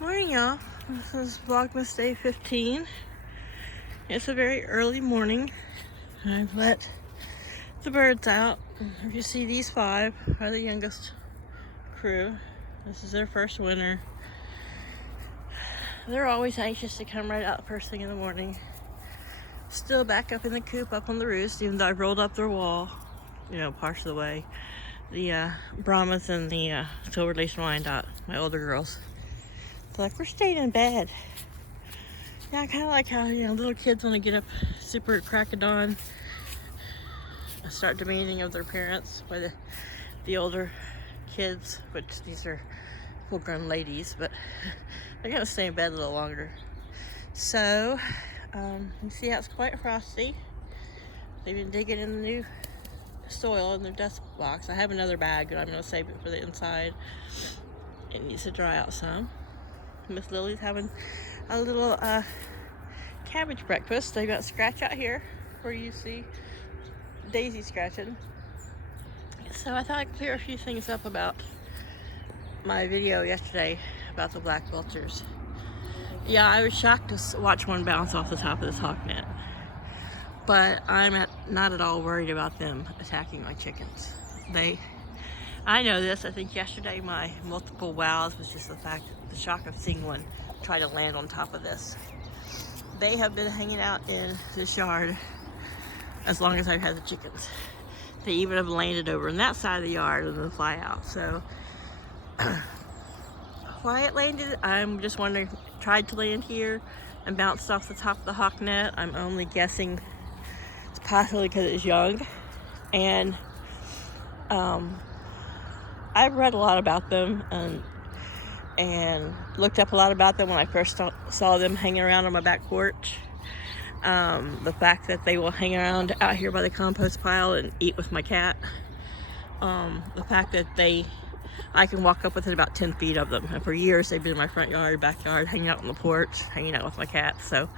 Morning, y'all. This is Vlogmas Day 15. It's a very early morning. I've let the birds out. If you see, these 5 are the youngest crew. This is their first winter. They're always anxious to come right out first thing in the morning. Still back up in the coop, up on the roost, even though I rolled up their wall, part of the way. The Brahmas and the Silver-Laced Wyandotte, my older girls. They're like, we're staying in bed. Yeah, I kind of like how, little kids want to get up super crack of dawn, start demanding of their parents by the older kids, which these are full-grown ladies, but they're going to stay in bed a little longer. So, you see how it's quite frosty. They've been digging in the new soil in their dust box. I have another bag, but I'm going to save it for the inside. It needs to dry out some. Miss Lily's having a little cabbage breakfast. They got scratch out here where you see Daisy scratching. So I thought I'd clear a few things up about my video yesterday about the black vultures. Yeah, I was shocked to watch one bounce off the top of this hawk net. But I'm not at all worried about them attacking my chickens. I know this. I think yesterday my multiple wows was just the shock of seeing one try to land on top of this. They have been hanging out in this yard as long as I've had the chickens. They even have landed over on that side of the yard and then fly out. So why it landed, I'm just wondering. Tried to land here and bounced off the top of the hawk net. I'm only guessing it's possibly because it's young. And I've read a lot about them and looked up a lot about them when I first saw them hanging around on my back porch. The fact that they will hang around out here by the compost pile and eat with my cat. The fact that I can walk up within about 10 feet of them. And for years they've been in my front yard, backyard, hanging out on the porch, hanging out with my cat. So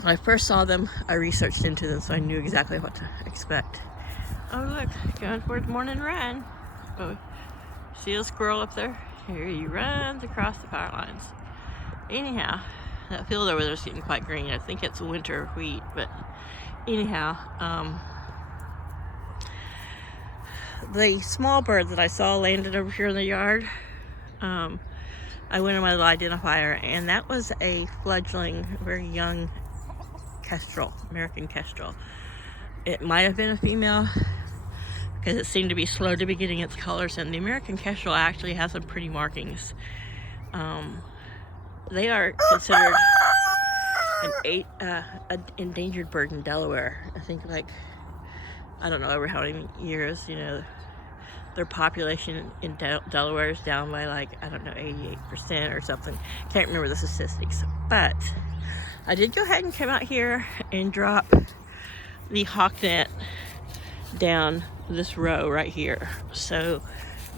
when I first saw them, I researched into them so I knew exactly what to expect. Oh look, going for the morning run. Oh, see the squirrel up there? Here he runs across the power lines. Anyhow, that field over there is getting quite green. I think it's winter wheat, but anyhow, the small bird that I saw landed over here in the yard, I went on my little identifier, and that was a fledgling, very young kestrel, American kestrel. It might have been a female because it seemed to be slow to be getting its colors, and the American kestrel actually has some pretty markings. They are considered an endangered bird in Delaware. I think I don't know over how many years, their population in Delaware is down by 88% or something. Can't remember the statistics. But I did go ahead and come out here and drop the hawk net down this row right here. So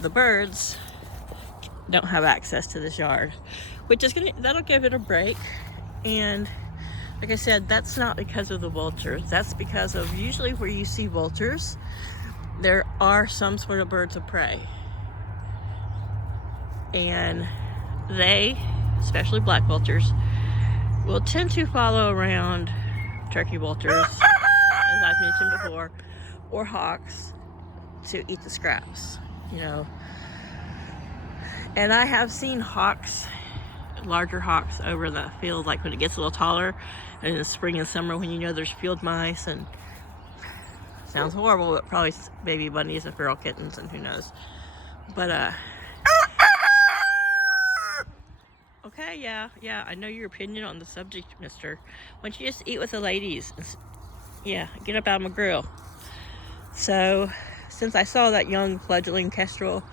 the birds don't have access to this yard, which is that'll give it a break. And like I said, that's not because of the vultures. That's because of usually where you see vultures, there are some sort of birds of prey. And they, especially black vultures, will tend to follow around turkey vultures, as I've mentioned before, or hawks to eat the scraps, And I have seen hawks, larger hawks, over in the field, like when it gets a little taller, and in the spring and summer when there's field mice, and sounds horrible, but probably baby bunnies and feral kittens and who knows. But okay, yeah, I know your opinion on the subject, mister. Why don't you just eat with the ladies? Yeah, get up out of my grill. So since I saw that young fledgling kestrel,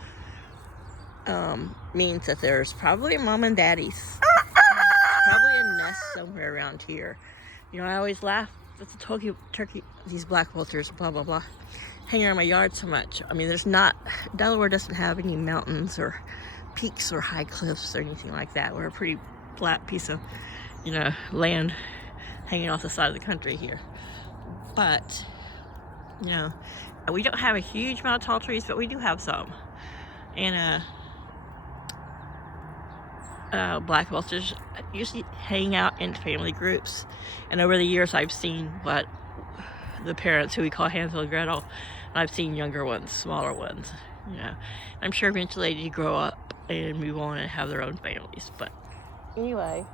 means that there's probably mom and daddies. Probably a nest somewhere around here. I always laugh at the turkey, these black vultures, blah, blah, blah, hanging around my yard so much. I mean, Delaware doesn't have any mountains or peaks or high cliffs or anything like that. We're a pretty flat piece of, land hanging off the side of the country here. But, we don't have a huge amount of tall trees, but we do have some. And, black vultures usually hang out in family groups, and over the years I've seen what the parents, who we call Hansel and Gretel, and I've seen younger ones, smaller ones. You know, I'm sure eventually they grow up and move on and have their own families. But anyway,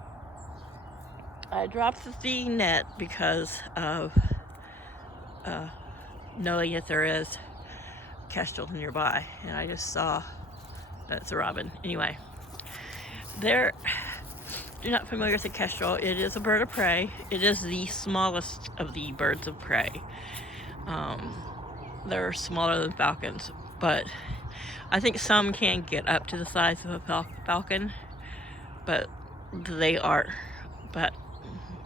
I dropped the net because of knowing that there is kestrel nearby, and I just saw that it's a robin. Anyway, if you're not familiar with the kestrel, it is a bird of prey. It is the smallest of the birds of prey. They're smaller than falcons, but I think some can get up to the size of a falcon, but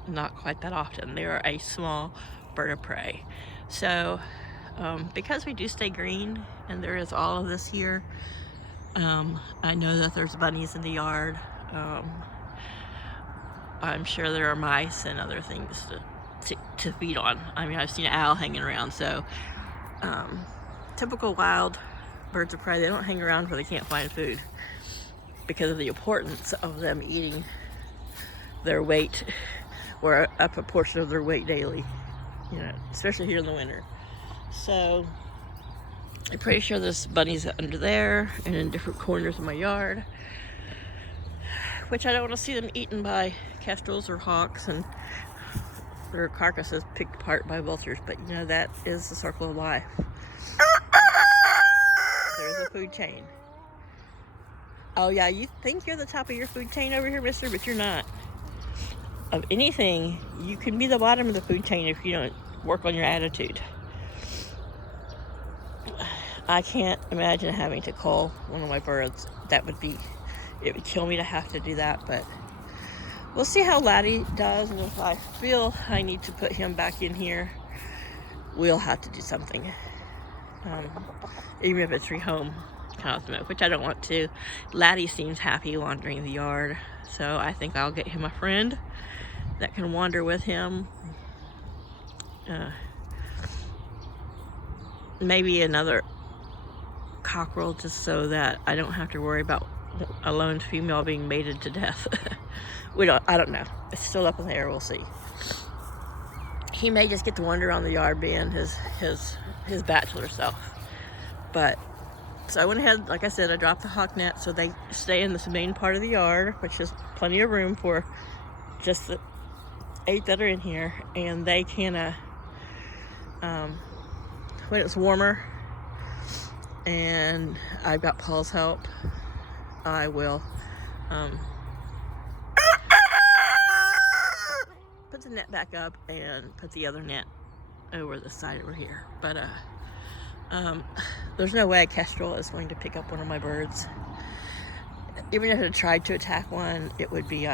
not quite that often. They are a small bird of prey. So because we do stay green and there is all of this here, I know that there's bunnies in the yard. I'm sure there are mice and other things to feed on. I mean, I've seen an owl hanging around. So typical wild birds of prey, they don't hang around where they can't find food because of the importance of them eating their weight, or up a portion of their weight daily, you know, especially here in the winter. So I'm pretty sure there's bunnies under there and in different corners of my yard, which I don't want to see them eaten by kestrels or hawks and their carcasses picked apart by vultures. But you know, that is the circle of life. There's a food chain. Oh yeah, you think you're the top of your food chain over here, mister, but you're not. Of anything, you can be the bottom of the food chain if you don't work on your attitude. I can't imagine having to call one of my birds. It would kill me to have to do that, but we'll see how Laddie does, and if I feel I need to put him back in here, we'll have to do something. Even if it's rehome cosmet, which I don't want to. Laddie seems happy wandering the yard, so I think I'll get him a friend that can wander with him. Maybe another cockerel, just so that I don't have to worry about a lone female being mated to death. I don't know. It's still up in the air. We'll see. He may just get to wander around the yard being his bachelor self. But so I went ahead, like I said, I dropped the hawk net so they stay in this main part of the yard, which is plenty of room for just the 8 that are in here, and they can when it's warmer and I've got Paul's help, I will put the net back up and put the other net over the side over here. But there's no way a kestrel is going to pick up one of my birds. Even if it tried to attack one, it would be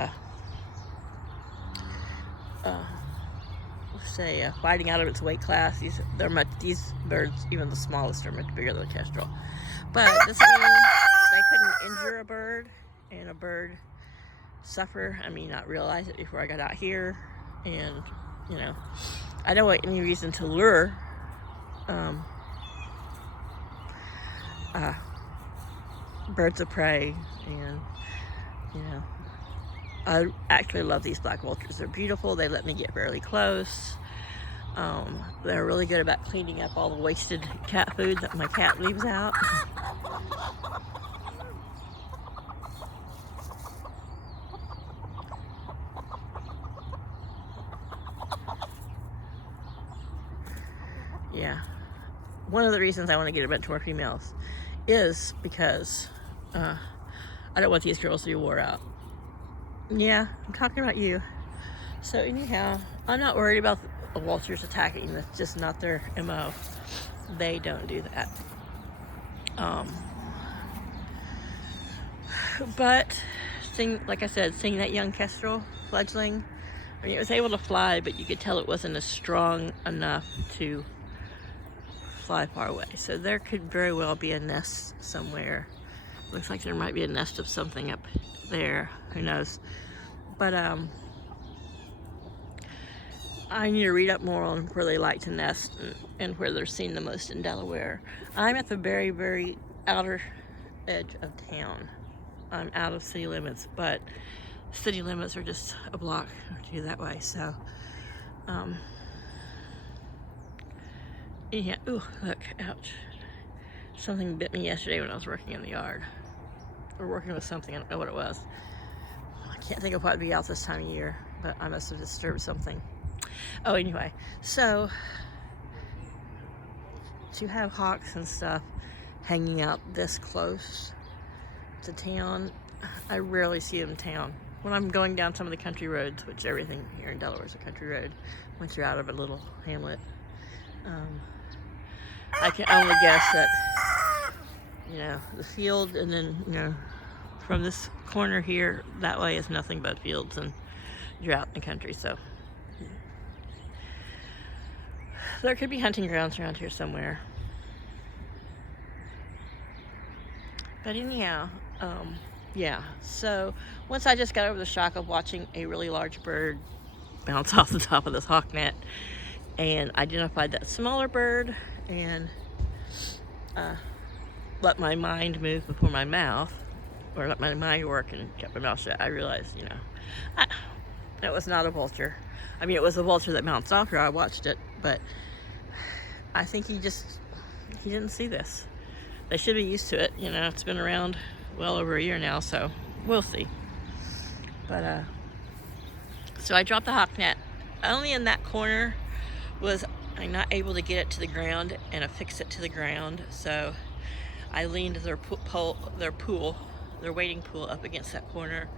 fighting out of its weight class. These birds, even the smallest, are much bigger than a kestrel. But this means I couldn't injure a bird and a bird suffer. I mean, not realize it before I got out here. And you know, I don't want any reason to lure birds of prey, and you know, I actually love these black vultures. They're beautiful. They let me get fairly close. They're really good about cleaning up all the wasted cat food that my cat leaves out. Yeah. One of the reasons I want to get a bunch more females is because I don't want these girls to be wore out. Yeah, I'm talking about you. So anyhow, I'm not worried about the vultures attacking. That's just not their MO. They don't do that. But like I said, seeing that young kestrel fledgling, I mean, it was able to fly, but you could tell it wasn't as strong enough to fly far away. So there could very well be a nest somewhere. Looks like there might be a nest of something up there. Who knows? But I need to read up more on where they like to nest and where they're seen the most in Delaware. I'm at the very, very outer edge of town. I'm out of city limits, but city limits are just a block or two that way. So, yeah. Ooh, look, ouch. Something bit me yesterday when I was working in the yard. Or working with something, I don't know what it was. I can't think of what would be out this time of year, but I must have disturbed something. Oh, anyway, so to have hawks and stuff hanging out this close to town, I rarely see them in town. When I'm going down some of the country roads, which everything here in Delaware is a country road, once you're out of a little hamlet, I can only guess that, you know, the field, and then, you know, from this corner here, that way is nothing but fields, and you're out in the country, so there could be hunting grounds around here somewhere. But anyhow, yeah, so once I just got over the shock of watching a really large bird bounce off the top of this hawk net, and identified that smaller bird, and let my mind move before my mouth, or let my mind work and kept my mouth shut, I realized, you know, it was not a vulture. I mean, it was a vulture that bounced off her. I watched it, but I think he didn't see this. They should be used to it, you know. It's been around well over a year now, so we'll see. But so I dropped the hawk net. Only in that corner was I'm not able to get it to the ground and affix it to the ground, so I leaned their wading pool up against that corner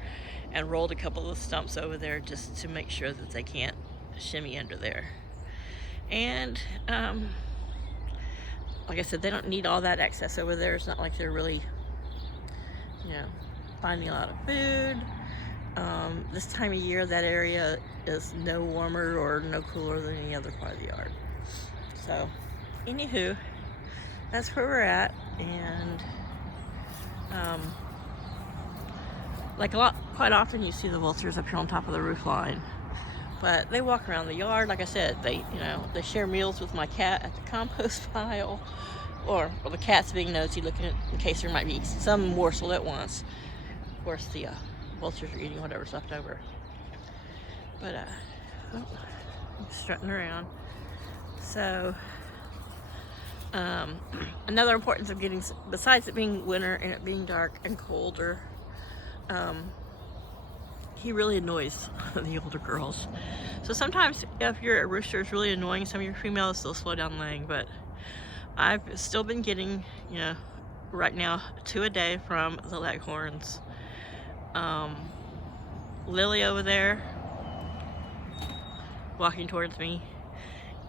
and rolled a couple of stumps over there just to make sure that they can't shimmy under there. And like I said, they don't need all that excess over there. It's not like they're really, you know, finding a lot of food. This time of year, that area is no warmer or no cooler than any other part of the yard. So, anywho, that's where we're at. And quite often you see the vultures up here on top of the roof line. But they walk around the yard. Like I said, they share meals with my cat at the compost pile, or the cat's being nosy, looking at in case there might be some morsel at once. Of course, the vultures are eating whatever's left over. But I'm strutting around. So another importance of getting, besides it being winter and it being dark and colder, he really annoys the older girls. So sometimes if your rooster is really annoying some of your females, they'll slow down laying. But I've still been getting, you know, right now 2 a day from the leghorns. Lily over there walking towards me,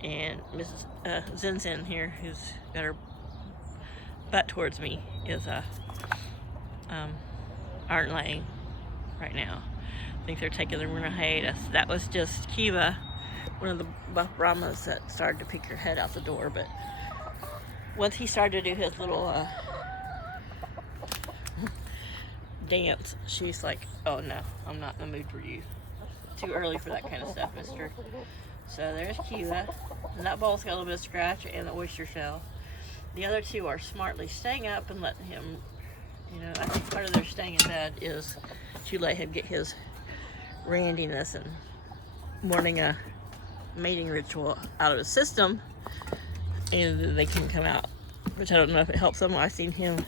and Mrs. Zin Zin here, who's got her butt towards me, is aren't laying right now. I think they're taking their winter hiatus. That was just Kiva, one of the buff Brahmas that started to peek her head out the door. But once he started to do his little dance, she's like, oh no, I'm not in the mood for you. Too early for that kind of stuff, mister. So there's Kiva. And that ball's got a little bit of scratch and the oyster shell. The other two are smartly staying up and letting him, you know, I think part of their staying in bed is to let him get his randiness and morning mating ritual out of his system, and they can come out, which I don't know if it helps them. I've seen him,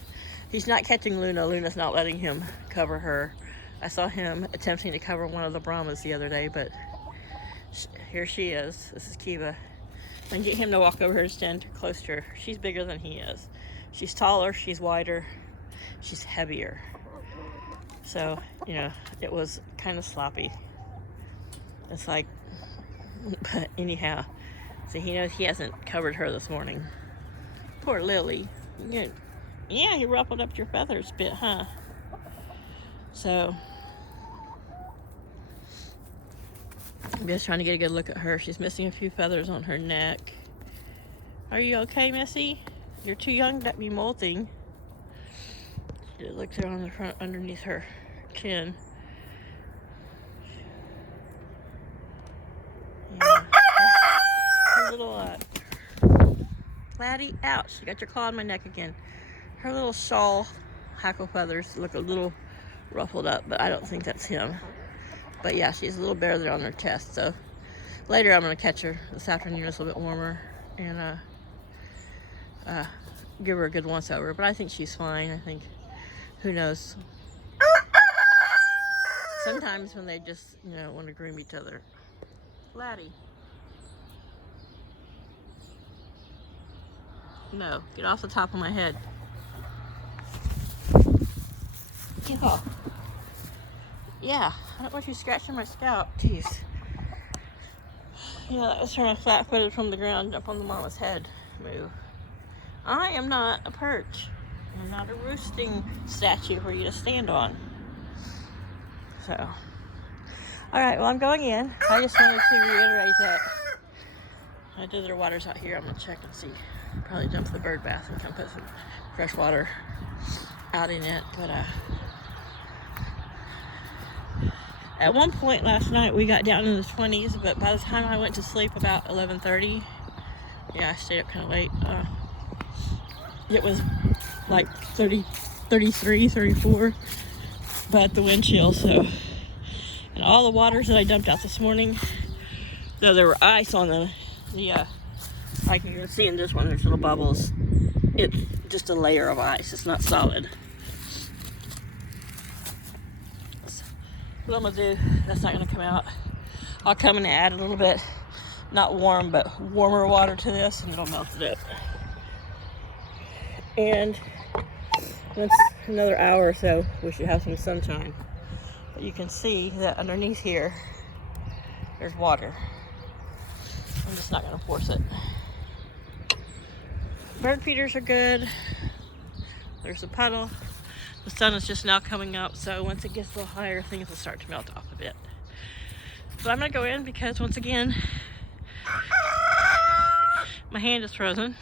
he's not catching Luna. Luna's not letting him cover her. I saw him attempting to cover one of the Brahmas the other day, but here she is. This is Kiva. And get him to walk over here and stand close to her. She's bigger than he is. She's taller, she's wider, she's heavier. So, you know, it was kind of sloppy. It's like, but anyhow, so he knows he hasn't covered her this morning. Poor Lily. Yeah, he ruffled up your feathers a bit, huh? So, I'm just trying to get a good look at her. She's missing a few feathers on her neck. Are you okay, Missy? You're too young to be molting. It looks there on the front underneath her chin. Yeah. Her little Laddie, ouch, you got your claw on my neck again. Her little shawl hackle feathers look a little ruffled up, but I don't think that's him. But yeah, she's a little better there on her chest. So later I'm gonna catch her this afternoon. It's a little bit warmer, and give her a good once over. But I think she's fine. I think, who knows? Sometimes when they just, want to groom each other. Laddie. No, get off the top of my head. Get off. Yeah, I don't want you scratching my scalp. Jeez. Yeah, that was from a flat-footed from the ground, jump on the mama's head move. I am not a perch. I'm not a roosting statue for you to stand on. So, all right, well, I'm going in. I just wanted to reiterate that I did their waters out here. I'm gonna check and see. Probably dump the bird bath and come put some fresh water out in it. But at one point last night we got down in the 20s, but by the time I went to sleep about 11:30, yeah, I stayed up kind of late. It was like 30, 33, 34, but the wind chill. So, and all the waters that I dumped out this morning, though there were ice on the I can even see in this one, there's little bubbles. It's just a layer of ice. It's not solid. So what I'm gonna do, that's not gonna come out. I'll come and add a little bit, not warm, but warmer water to this, and it'll melt it up. And once another hour or so, we should have some sunshine. But you can see that underneath here, there's water. I'm just not gonna force it. Bird feeders are good. There's a puddle. The sun is just now coming up, so once it gets a little higher, things will start to melt off a bit. But I'm gonna go in because, once again, my hand is frozen.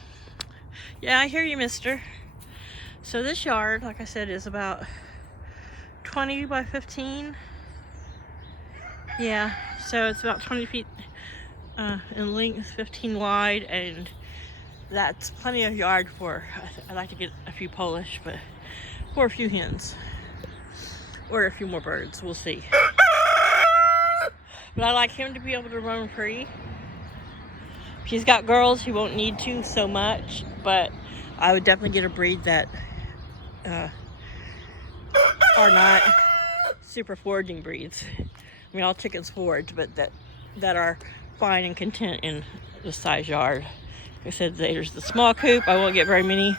Yeah, I hear you, mister. So this yard, like I said, is about 20 by 15. Yeah, so it's about 20 feet in length, 15 wide, and that's plenty of yard for, I'd like to get a few Polish, but for a few hens or a few more birds, we'll see. But I like him to be able to roam free. If he's got girls, he won't need to so much, but I would definitely get a breed that are not super foraging breeds. I mean, all chickens forage, but that are fine and content in the size yard. Like I said, there's the small coop. I won't get very many.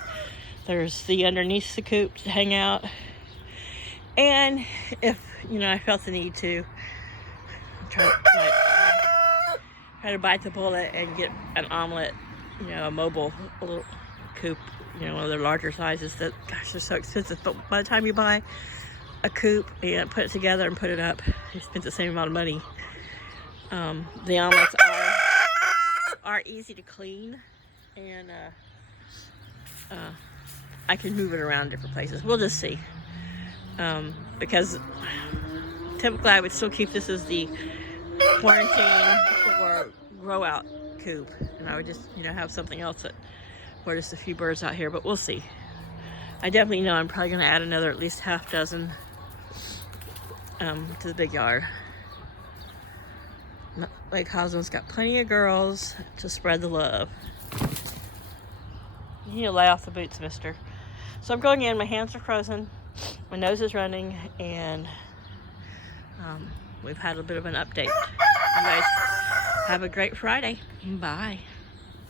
There's the underneath the coop to hang out. And if, I felt the need to try to bite the bullet and get an Omlet, a mobile little coop, one of their larger sizes that, gosh, they're so expensive. But by the time you buy a coop and put it together and put it up, you spend the same amount of money. The omelets are easy to clean, and I can move it around different places. We'll just see. Because typically I would still keep this as the quarantine or grow out coop, and I would just have something else or just a few birds out here, but we'll see. I definitely know I'm probably going to add another at least half dozen to the big yard. Lake Hosmer's got plenty of girls to spread the love. You need to lay off the boots, mister. So I'm going in, my hands are frozen, my nose is running, and we've had a bit of an update. You guys have a great Friday. Bye.